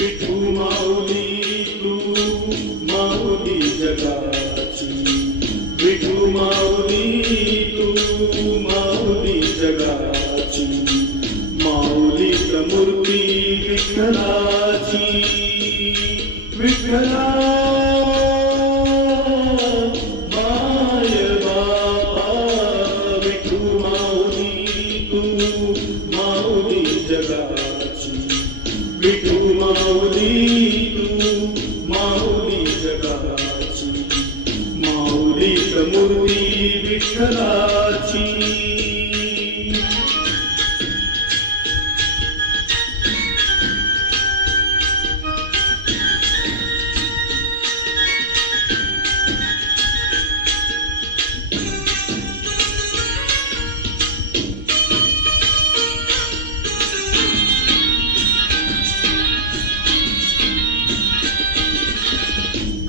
विठू माऊली तू माऊली जगाची, विठू माऊली तू माऊली जगाची, माऊली मूर्ती विठ्ठलाची, विठ्ठला माय बापा, विठू माऊली तू माऊली जगाची, विठू माऊली तू माऊली जगाची, माऊली मूर्ती विठ्ठलाची.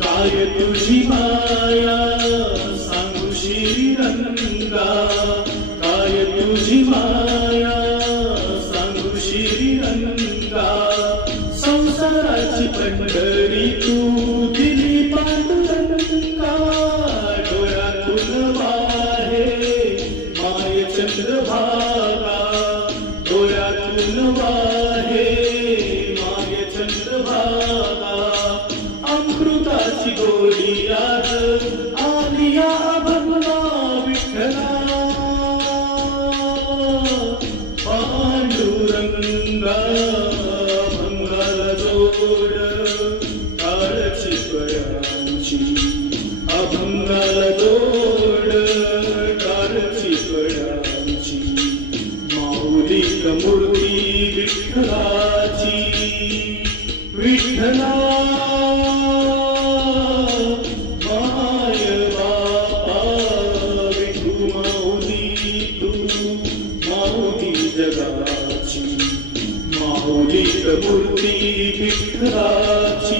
काय तुझी माया सांगू श्रीरंगा, काय तुझी माया सांगू श्रीरंगा, संसाराची पंढरी तू दिली पांडुरंगा, डोळ्यातून वाहे माय चंद्रभागा, डोळ्यातून वाहे माय चंद्रभागा, अमृताची गोडी आज आली या अभंगा विठ्ठला, पांडुरंगा अभंगाला जोड टाळची कळ्यांची, अभंगाला जोड टाळची कळ्यांची, माऊली मूर्ती विठ्ठलाची, विठ्ठला माय बापा, विठू माऊली तू माऊली जगाची, माऊली मूर्ती विठ्ठलाची.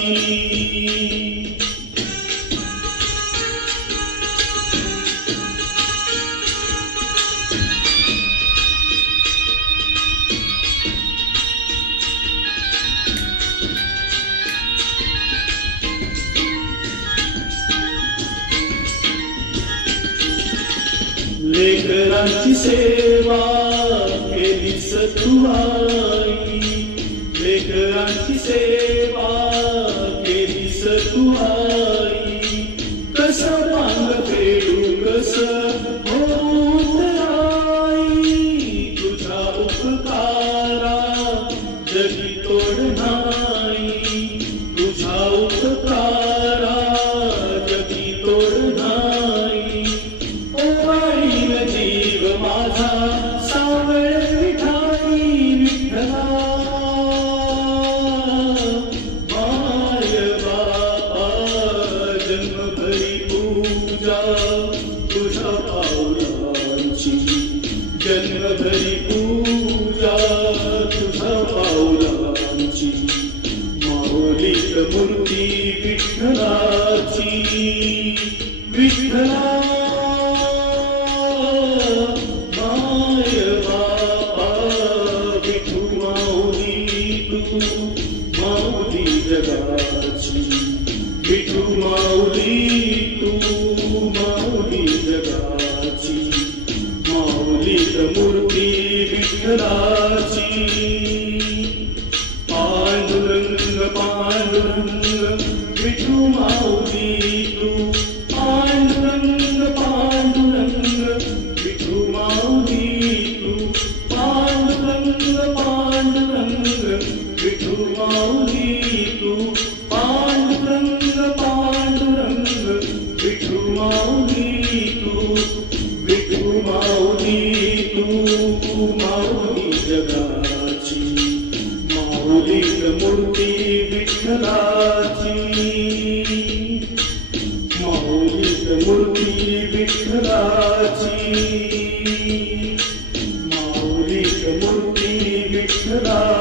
लेकरांची सेवा केलीस तू आई, लेकरांची सेवा केलीस तू आई, कसं मांग फेडू कसं होत आई, तुझा उपकारा जगी तोड नाही, तुझा उपकारा जगी तोड नाही, जीव माझा सावळ विठाई विठ्ठला, माय बापा जन्मभरी पूजा तुझ्या पावलांची, जन्मभरी पूजा तुझ्या पावलांची, माऊली मूर्ती विठ्ठलाची, विठ्ठला माय बापा, विठू माऊली तू माऊली जगाची, विठू माऊली तू माऊली जगाची, माऊली मूर्ती विठ्ठलाची. पांडुरंग पांडुरंग विठू माऊली तू, पांडुरंग पांडुरंग विठू माऊली तू, पांडुरंग पांडुरंग विठू माऊली तू, पांडुरंग पांडुरंग विठू माऊली तू, विठू माऊली तू माऊली जगाची, माऊली मूर्ती विठ्ठलाची, माऊली मूर्ती विठ्ठलाची, माऊली मूर्ती विठ्ठलाची.